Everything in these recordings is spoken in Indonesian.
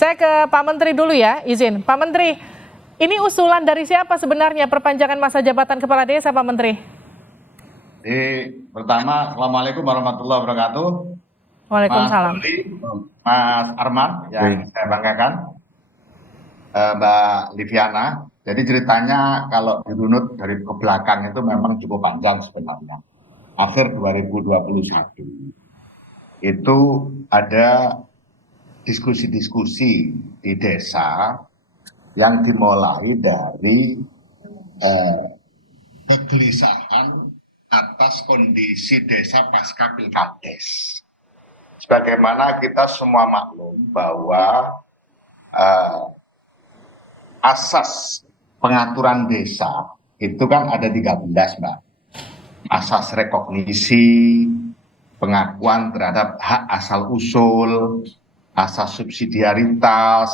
Saya ke Pak Menteri dulu ya, izin. Pak Menteri, ini usulan dari siapa sebenarnya perpanjangan masa jabatan kepala desa, Pak Menteri? Pertama, Assalamualaikum warahmatullahi wabarakatuh. Mas Waalaikumsalam. Doli, Mas Arman yang saya banggakan, Mbak Liviana. Jadi ceritanya kalau dirunut dari ke belakang itu memang cukup panjang sebenarnya. Akhir 2021 itu ada diskusi-diskusi di desa yang dimulai dari kegelisahan atas kondisi desa pasca Pilkades. Sebagaimana kita semua maklum bahwa asas pengaturan desa itu kan ada 13, Mbak. Asas rekognisi, pengakuan terhadap hak asal-usul, asas subsidiaritas,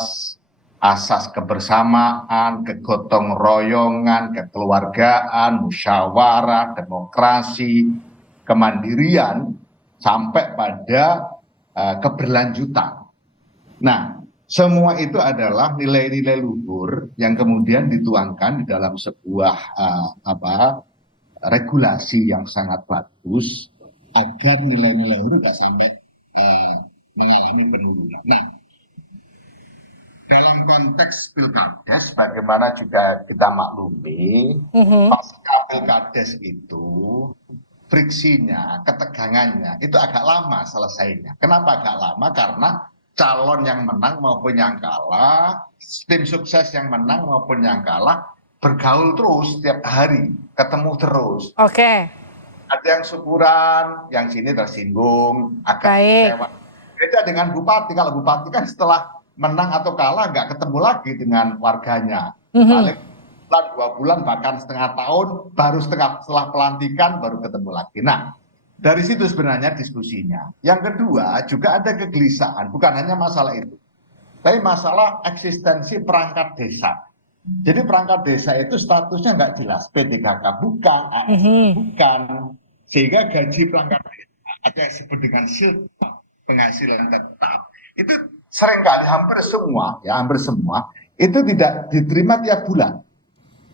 asas kebersamaan, kegotong royongan, kekeluargaan, musyawarah, demokrasi, kemandirian, sampai pada keberlanjutan. Nah, semua itu adalah nilai-nilai luhur yang kemudian dituangkan di dalam sebuah regulasi yang sangat bagus agar nilai-nilai luhur nggak sampai mengalami penurunan. Nah, dalam konteks Pilkades, bagaimana juga kita maklumi, pasca Pilkades itu friksinya, ketegangannya itu agak lama selesainya. Kenapa agak lama? Karena calon yang menang maupun yang kalah, tim sukses yang menang maupun yang kalah bergaul terus setiap hari, ketemu terus. Oke. Ada yang syukuran, yang sini tersinggung, agak kecewa. Beda dengan bupati. Kalau bupati kan setelah menang atau kalah nggak ketemu lagi dengan warganya. Paling bulan, 2 bulan, bahkan setengah tahun, baru setelah pelantikan baru ketemu lagi. Nah, dari situ sebenarnya diskusinya. Yang kedua juga ada kegelisahan, bukan hanya masalah itu, tapi masalah eksistensi perangkat desa. Jadi perangkat desa itu statusnya nggak jelas, P3K bukan, ASN bukan, sehingga gaji perangkat desa atau yang disebut dengan silpa, penghasilan tetap, itu seringkali hampir semua itu tidak diterima tiap bulan.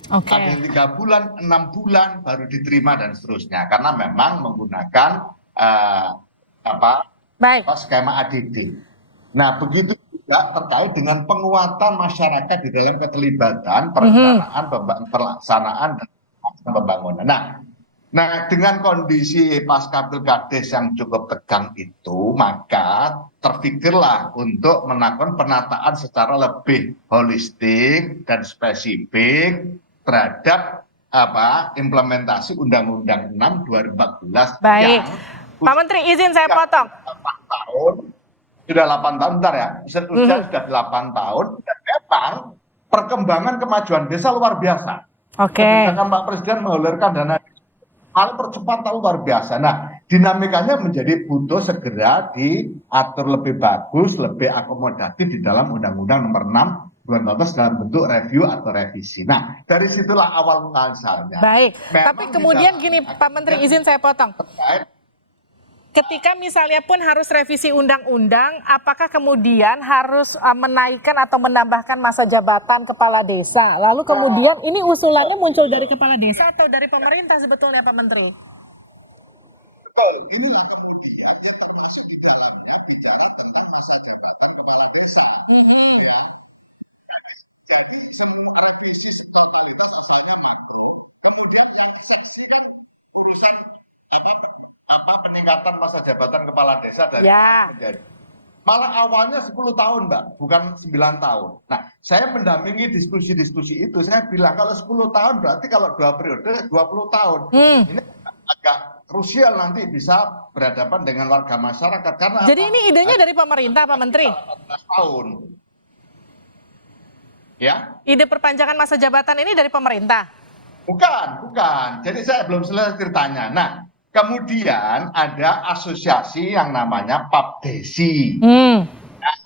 Ada 3 bulan, 6 bulan baru diterima dan seterusnya, karena memang menggunakan skema ADD. Nah, begitu juga terkait dengan penguatan masyarakat di dalam keterlibatan perencanaan, pelaksanaan dan pembangunan. Nah, dengan kondisi pasca Pilkades yang cukup tegang itu, maka terpikirlah untuk melakukan penataan secara lebih holistik dan spesifik terhadap implementasi Undang-Undang 6 2014. Baik, Pak Menteri izin saya potong. 8 tahun, sudah 8 tahun, bentar ya, sudah 8 tahun, dan memang perkembangan kemajuan desa luar biasa. Kebijakan Pak Presiden mengalirkan dana hal percepatan luar biasa. Nah, dinamikanya menjadi butuh segera diatur lebih bagus, lebih akomodatif di dalam Undang-Undang Nomor 6 2014 dalam bentuk review atau revisi. Nah, dari situlah awal misalnya. Baik, tapi kemudian gini Pak Menteri, izin saya potong. Ketika misalnya pun harus revisi undang-undang, apakah kemudian harus menaikkan atau menambahkan masa jabatan kepala desa? Lalu kemudian ini usulannya muncul dari kepala desa atau dari pemerintah sebetulnya Pak Menteri? Betul, inilah kemudian ya termasuk di dalamnya bicara tentang masa jabatan kepala desa. Ya. Jadi semua revisi totalitas asalnya makro, kemudian yang seksi kan urusan peningkatan masa jabatan kepala desa dari menjadi. Malah awalnya 10 tahun, Mbak, bukan 9 tahun. Nah, saya mendampingi diskusi-diskusi itu, saya bilang kalau 10 tahun berarti kalau 2 periode 20 tahun. Ini agak krusial nanti bisa berhadapan dengan warga masyarakat karena jadi ini idenya dari pemerintah, Pak Menteri. 18 tahun. Ya. Ide perpanjangan masa jabatan ini dari pemerintah? Bukan. Jadi saya belum selesai ceritanya. Nah, kemudian ada asosiasi yang namanya Papdesi.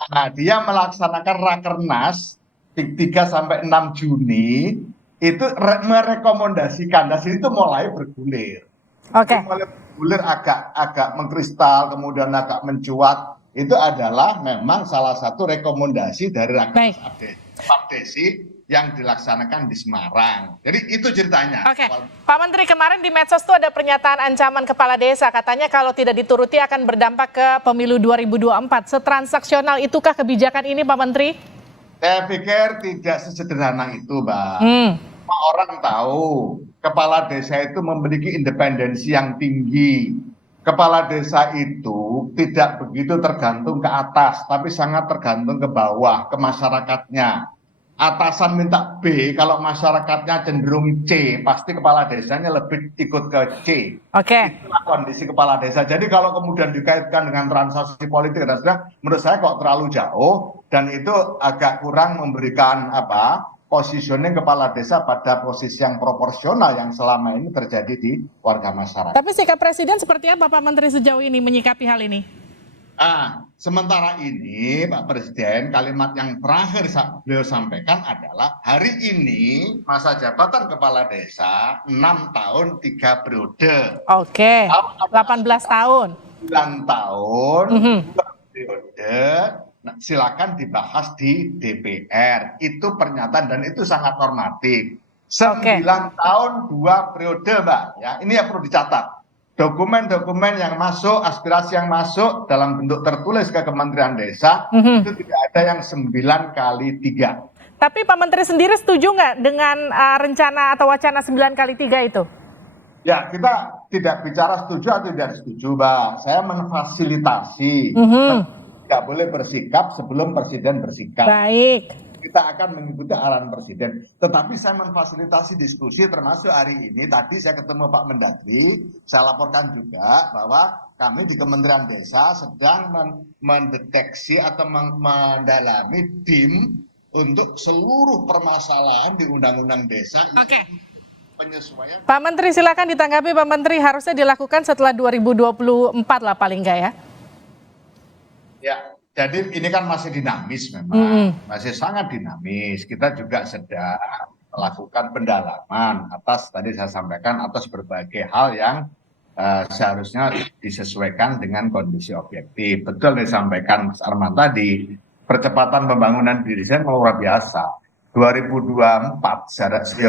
Nah, dia melaksanakan rakernas 3-6 Juni itu merekomendasikan, dan itu mulai bergulir. Mulai bergulir agak mengkristal, kemudian agak mencuat itu adalah memang salah satu rekomendasi dari Rakernas Papdesi yang dilaksanakan di Semarang. Jadi itu ceritanya. Oke, Pak Menteri, kemarin di medsos tuh ada pernyataan ancaman kepala desa, katanya kalau tidak dituruti akan berdampak ke pemilu 2024. Setransaksional itukah kebijakan ini, Pak Menteri? Saya pikir tidak sesederhana itu, Mbak. Semua orang tahu kepala desa itu memiliki independensi yang tinggi. Kepala desa itu tidak begitu tergantung ke atas, tapi sangat tergantung ke bawah, ke masyarakatnya. Atasan minta B, kalau masyarakatnya cenderung C, pasti kepala desanya lebih ikut ke C. Oke. Itulah kondisi kepala desa. Jadi kalau kemudian dikaitkan dengan transaksi politik dan sebagainya, menurut saya kok terlalu jauh dan itu agak kurang memberikan positioning kepala desa pada posisi yang proporsional yang selama ini terjadi di warga masyarakat. Tapi sikap Presiden seperti apa, Pak Menteri, sejauh ini menyikapi hal ini? Sementara ini Pak Presiden kalimat yang terakhir beliau sampaikan adalah hari ini masa jabatan kepala desa 6 tahun 3 periode. Oke, 18 tahun. 9 tahun 2 periode. Nah, silakan dibahas di DPR. Itu pernyataan dan itu sangat normatif. 9 tahun 2 periode, Mbak. Ya, ini yang perlu dicatat. Dokumen-dokumen yang masuk, aspirasi yang masuk dalam bentuk tertulis ke Kementerian Desa itu tidak ada yang 9 kali 3. Tapi Pak Menteri sendiri setuju nggak dengan rencana atau wacana 9 kali 3 itu? Ya, kita tidak bicara setuju atau tidak setuju, Mbak. Saya memfasilitasi. Tidak boleh bersikap sebelum Presiden bersikap. Baik. Kita akan mengikuti arahan Presiden. Tetapi saya memfasilitasi diskusi termasuk hari ini. Tadi saya ketemu Pak Mendagri, saya laporkan juga bahwa kami di Kementerian Desa sedang mendeteksi atau mendalami tim untuk seluruh permasalahan di Undang-Undang Desa. Penyesuaian. Pak Menteri silakan ditanggapi, Pak Menteri, harusnya dilakukan setelah 2024 lah paling nggak ya? Ya, jadi ini kan masih dinamis memang, masih sangat dinamis. Kita juga sedang melakukan pendalaman atas, tadi saya sampaikan, atas berbagai hal yang seharusnya disesuaikan dengan kondisi objektif. Betul disampaikan Mas Arman tadi, percepatan pembangunan di desa luar biasa. 2024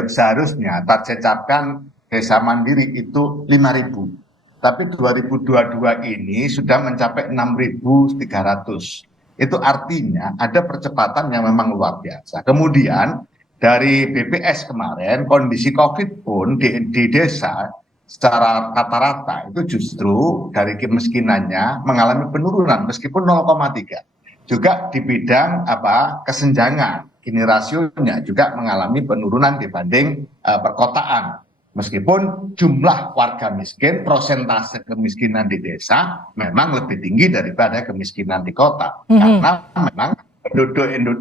seharusnya targetkan desa mandiri itu 5.000. Tapi 2022 ini sudah mencapai 6.300. Itu artinya ada percepatan yang memang luar biasa. Kemudian dari BPS kemarin, kondisi COVID pun di desa secara rata-rata itu justru dari kemiskinannya mengalami penurunan meskipun 0,3. Juga di bidang kesenjangan, gini rasionya juga mengalami penurunan dibanding perkotaan. Meskipun jumlah warga miskin, prosentase kemiskinan di desa memang lebih tinggi daripada kemiskinan di kota. Karena memang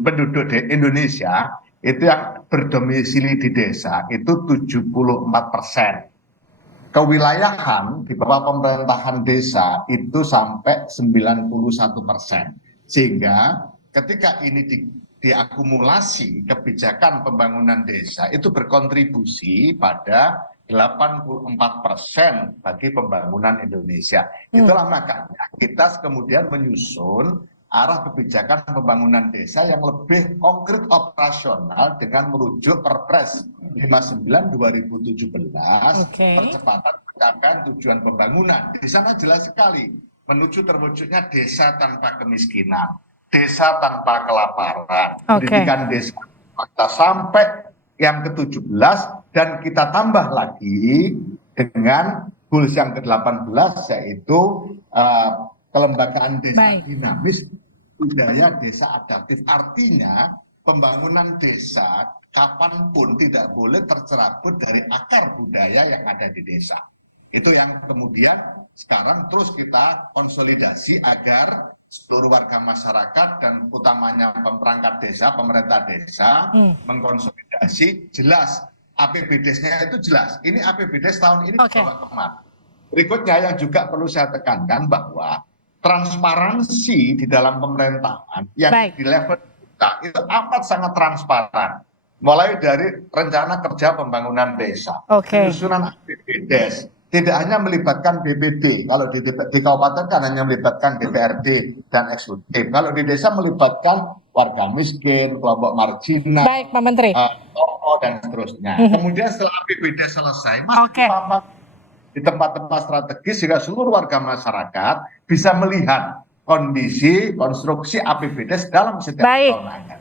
penduduk Indonesia itu yang berdomisili di desa itu 74%. Kewilayahan di bawah pemerintahan desa itu sampai 91%. Sehingga ketika ini diakumulasi kebijakan pembangunan desa itu berkontribusi pada 84% bagi pembangunan Indonesia. Itulah makanya kita kemudian menyusun arah kebijakan pembangunan desa yang lebih konkret operasional dengan merujuk Perpres 59 2017 percepatan pencapaian tujuan pembangunan. Di sana jelas sekali menuju terwujudnya desa tanpa kemiskinan, desa tanpa kelaparan, pendidikan desa kita sampai yang ke-17 dan kita tambah lagi dengan goals yang ke-18 yaitu kelembagaan desa dinamis, budaya desa adaptif. Artinya pembangunan desa kapanpun tidak boleh tercerabut dari akar budaya yang ada di desa. Itu yang kemudian sekarang terus kita konsolidasi agar seluruh warga masyarakat dan utamanya perangkat desa, pemerintah desa mengkonsolidasi jelas APBDes-nya itu jelas. Ini APBDes tahun ini dibawa kemana. Berikutnya yang juga perlu saya tekankan bahwa transparansi di dalam pemerintahan yang di level kita itu amat sangat transparan. Mulai dari rencana kerja pembangunan desa, penyusunan APBDes, tidak hanya melibatkan BPD, kalau di kabupaten kan hanya melibatkan DPRD dan eksekutif. Kalau di desa melibatkan warga miskin, kelompok marginal, Baik, Pak Menteri. tokoh dan seterusnya. Kemudian setelah APBD selesai, masih di tempat-tempat strategis sehingga seluruh warga masyarakat bisa melihat kondisi konstruksi APBD dalam setiap tahun.